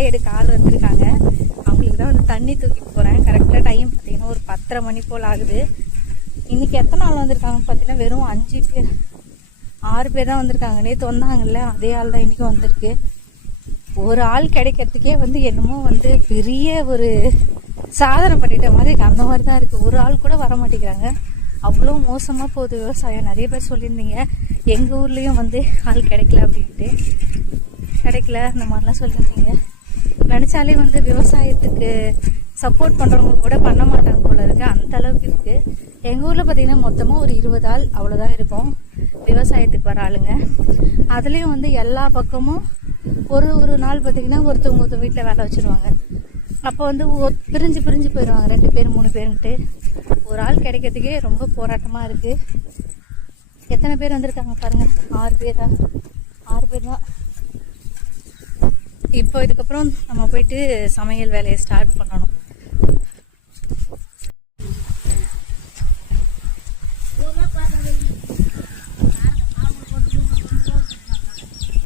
கடை எடுக்க ஆள் வந்திருக்காங்க. அவங்களுக்கு தான் வந்து தண்ணி தூக்கிட்டு போகிறேன் கரெக்டாக டைம் பார்த்தீங்கன்னா ஒரு பத்தரை மணி போல் ஆகுது. இன்றைக்கி எத்தனை ஆள் வந்திருக்காங்கன்னு பார்த்தீங்கன்னா வெறும் அஞ்சு பேர். ஆறு பேர் தான் வந்திருக்காங்க. நேற்று வந்தாங்கல்ல அதே ஆள் தான் இன்றைக்கும் வந்திருக்கு. ஒரு ஆள் கிடைக்கிறதுக்கே வந்து என்னமோ வந்து பெரிய ஒரு சாதனை பண்ணிட்ட மாதிரி இருக்குது அந்த மாதிரி தான் இருக்குது ஒரு ஆள் கூட வர மாட்டேங்கிறாங்க. அவ்வளோ மோசமாக போகுது விவசாயம். நிறைய பேர் சொல்லியிருந்தீங்க. எங்கள் ஊர்லேயும் வந்து ஆள் கிடைக்கல அப்படின்ட்டு. கிடைக்கல அந்த மாதிரிலாம் சொல்லியிருந்தீங்க. நினச்சாலே வந்து விவசாயத்துக்கு சப்போர்ட் பண்ணுறவங்க கூட பண்ண மாட்டாங்க போல இருக்கு. அந்த அளவுக்கு இருக்குது எங்கள் ஊரில் பார்த்தீங்கன்னா மொத்தமாக ஒரு இருபது ஆள் அவ்வளோதான் இருக்கும். விவசாயத்துக்கு வர ஆளுங்க. அதுலேயும் வந்து எல்லா பக்கமும் ஒரு ஒரு நாள் பார்த்தீங்கன்னா ஒருத்தவங்க ஒருத்தர் வீட்டில் வேலை வச்சுருவாங்க. அப்போ வந்து ஒ- பிரிஞ்சு பிரிஞ்சு போயிடுவாங்க ரெண்டு பேர் மூணு பேருன்ட்டு. ஒரு ஆள் கிடைக்கிறதுக்கே ரொம்ப போராட்டமாக இருக்குது எத்தனை பேர் வந்திருக்காங்க பாருங்கள் ஆறு பேரா? ஆறு பேர் தான். இப்போ இதுக்கப்புறம் நம்ம போயிட்டு சமையல் வேலையை ஸ்டார்ட் பண்ணணும்.